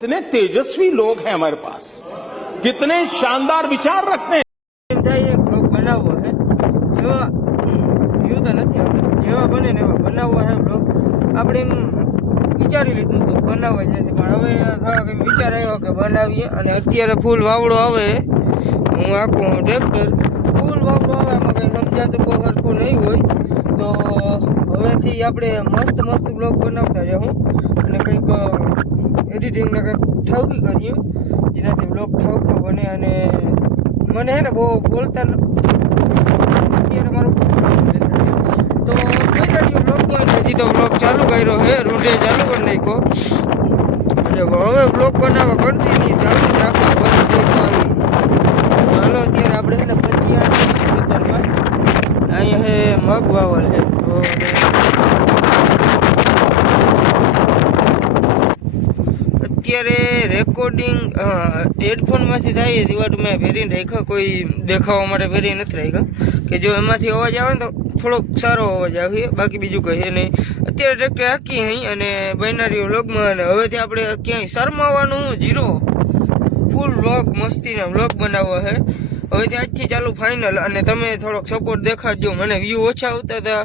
कितने तेजस्वी लोग हैं हमारे पास, कितने शानदार विचार रखते हैं। एक ब्लॉग बनावो है जेवा व्यू तो नहीं आवता जेवा बने ने बनावो है ब्लॉग આપણે એમ વિચારી લીધું તો બનાવવા જ નથી પણ હવે થોડોક એમ વિચાર આવ્યો કે બનાવીએ અને અત્યારે ફૂલ વાવડો આવે હું આખું ટ્રેક્ટર ફૂલ વાવડો આવે એમાં કંઈ સમજાતું બહુ સરખું નહીં હોય તો હવેથી આપણે મસ્ત મસ્ત બ્લોગ બનાવતા રહું અને કંઈક એડિટિંગને કંઈક ઠાવકી કરીએ જેનાથી બ્લોગ ઠાવકો બને અને મને હે ને બહુ બોલતા અત્યારે મારું તો બ્લોગમાં હજી તો બ્લોગ ચાલુ કર્યો હે રૂઢે ચાલુ કરી નાખ્યો અને હવે બ્લોગ બનાવવા કન્ટિન્યુ ચાલુ જ રાખવા બની જાય તો હાલો અત્યારે આપણે છે ને ભજીયા ખેતરમાં અહીંયા હે મગ વાવલ છે તો અત્યારે રેકોર્ડિંગ હેડફોનમાંથી થાય દીવાટ મેં પહેરીને રાખ્યા કોઈ દેખાવા માટે પહેરી નથી રાખ્યા કે જો એમાંથી અવાજ આવે ને તો થોડોક સારો અવાજ આવે બાકી બીજું કહે નહીં અત્યારે ટ્રેક્ટર હાકી અહીં અને બનારી વ્લોગમાં અને હવેથી આપણે ક્યાંય શરમાવાનું જીરો ફૂલ વ્લોગ મસ્તીના વ્લોગ બનાવવા છે હવેથી આજથી ચાલુ ફાઇનલ અને તમે થોડોક સપોર્ટ દેખાડજો મને વ્યૂ ઓછા આવતા હતા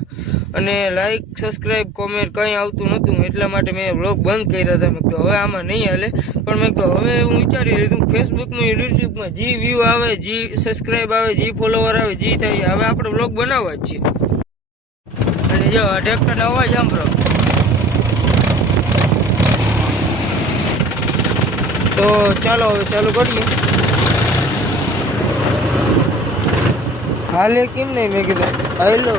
અને લાઈક સબસ્ક્રાઈબ કોમેન્ટ કંઈ આવતું નહોતું એટલા માટે મેં વ્લોગ બંધ કર્યા હતા મેં તો હવે આમાં નહીં હાલે પણ મેં તો હવે હું વિચારી લીધું ફેસબુકમાં યુટ્યુબમાં જે વ્યૂ આવે જે સબસ્ક્રાઈબ આવે જે ફોલોવર આવે જે થાય હવે આપણે વ્લોગ બનાવવા જ છે અને જો ટ્રેક્ટરનો અવાજ સાંભળો તો ચાલો હવે ચાલુ કરીએ હાલે કેમ નહીં મેં કીધું હાલો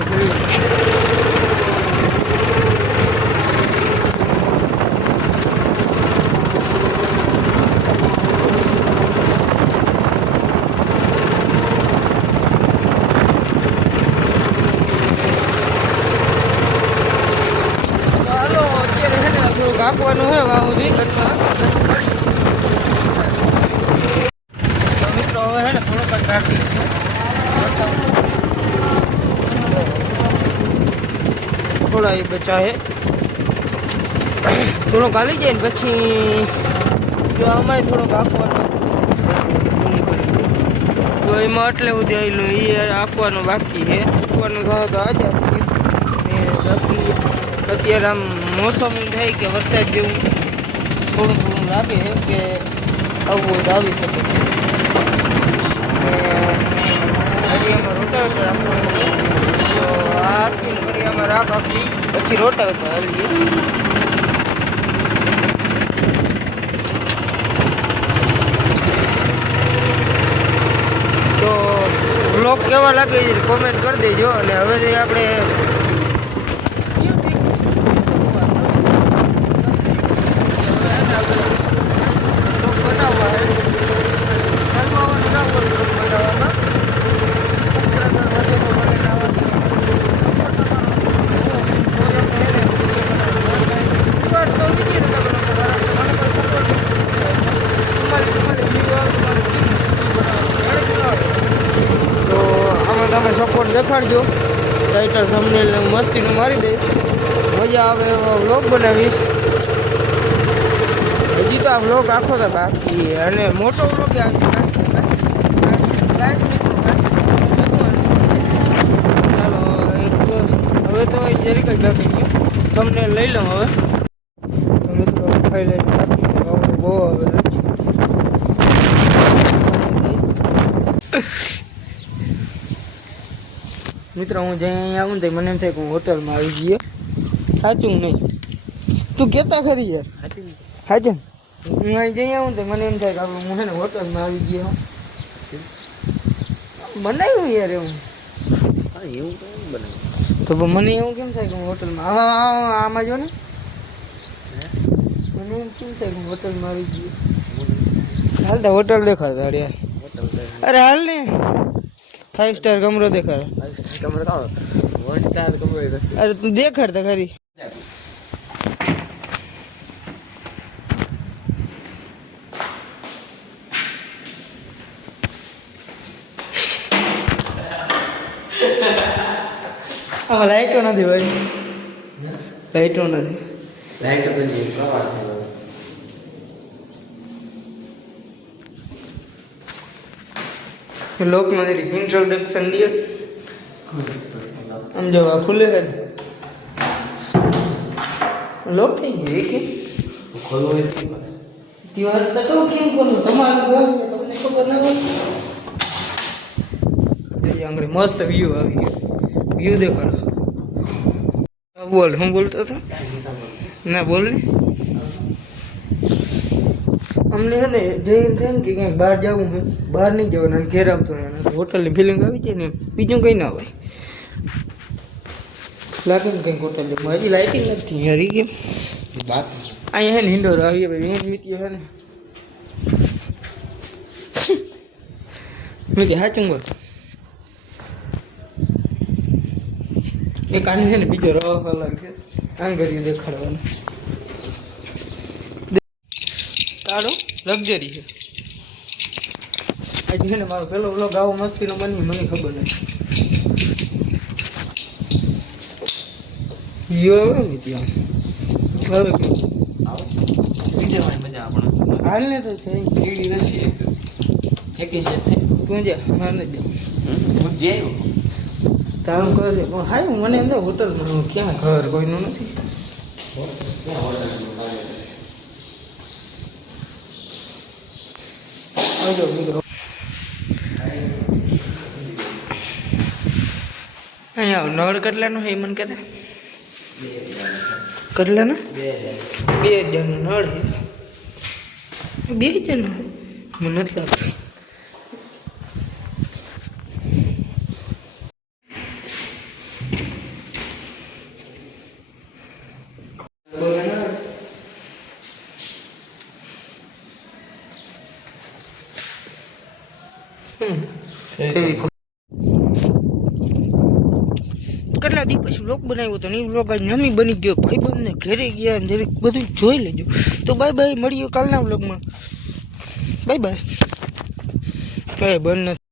રાખવાનું હે વાહુથી મિત્રો હવે હે ને થોડોક જ બાકી થોડા એ બચા હે થોડોક હાલી જાય ને પછી જો આમાં થોડોક આંકવાનું તો એમાં એટલે સુધી આવેલું એ આંકવાનું બાકી છે આંકવાનું થાય તો આજે બાકી અત્યારે આમ મોસમ થાય કે વરસાદ જેવું થોડું થોડું લાગે છે કે આવવું હોય તો આવી શકે ફરિયામાં રોટાવેટર આપવાનું તો આ આખી ફરિયામાં રાખ આપી પછી રોટાવેટર હાલીએ તો બ્લોગ કેવા લાગે છે કોમેન્ટ કરી દેજો અને હવેથી આપણે તમે સપોર્ટ દેખાડજો ટાઇટલ થંબનેલ મસ્તીનું મારી દઈશ મજા આવે એવો વ્લોગ બનાવીશ હજી તો આ વ્લોગ આખો તો બાકી અને મોટો વ્લોગ ચાલો એક હવે તો જરીક જ બાકી ગયું થંબનેલ લઈ લઉં હવે તો મિત્રો ખાઈ લઈ બાકી બહુ હવે મિત્રો હું જઈ અહીંયા આવું ને મને એમ થાય કે હું હોટલમાં આવી જઈએ સાચું નહીં તું કહેતા ખરી યાર સાચું હું અહીં જઈ આવું ને મને એમ થાય કે આપણે હું છે ને હોટલમાં આવી ગયો બનાવ્યું યાર એવું હા એવું તો બનાવ્યું તો મને એવું કેમ થાય કે હું હોટલમાં આમાં જો ને મને એમ કેમ થાય કે હું હોટલમાં આવી ગયો હાલ તો હોટલ દેખાડતા યાર અરે હાલ ને 5 સ્ટાર કમરો દેખાડ કમરો કાવ 1 સ્ટાર કમરો અરે તું દેખાડ તો ખરી આમાં લાઈટો નથી ભાઈ લાઈટો નથી લાઈટો તો લોકમાં જરીક ઇન્ટ્રોડક્શન દે. આમ જો આ ખુલે છે લોક થઈ ગયું કે ખોલવું હોય દિવાળ તો કહું કેમ ખોલું તમારું ઘર તમને ખબર ના હોય. આંગળે મસ્ત વ્યૂ આવી ગયો. વ્યૂ દેખાડો. બોલ હું બોલતો હતો ના બોલ ને. અમને છે ને જઈને થાય કે ક્યાંક બહાર જવું હોય બહાર નહીં જવાનું અને ઘેર આવતો હોટલની ફિલિંગ આવી જાય ને બીજું કંઈ ના હોય. લાગે ને કંઈક હોટલ હજી લાઇટિંગ નથી યાર કેમ વાત અહીંયા હે ને હિંડોર આવીએ ભાઈ હું મિત્યો છે ને મેં કે હાચું બોલ એક આને છે ને બીજો રવા કલર છે આને કરી દેખાડવાનો તારો લક્ઝરી છે. આજે છે ને મારો પેલો વ્લોગ આવો મસ્તીનો બની મને ખબર નથી. વ્યૂ આવે ને ત્યાં હવે બીજા ભાઈ મજા આપણે હાલ ને તો છે સીડી નથી એક ઇંચ થાય તું જા મારે જ હું જે તારું કરે પણ હાય મને અંદર હોટલમાં ક્યાં ઘર કોઈનું નથી. આવજો મિત્રો અહીંયા નળ કેટલાનો છે એ મને કહેતા કેટલાનો 2000 નળ છે 2000 નો મને નથી લાગતું. કેટલા દી પછી વ્લોગ બનાવ્યો હતો ને એ વ્લોગ આજ નામી બની ગયો. ભાઈબંધને ઘરે ગયા ને જરીક બધું જોઈ લેજો. તો બાય બાય મળીએ કાલના વ્લોગમાં. Bye bye. કઈ બંધ નથી.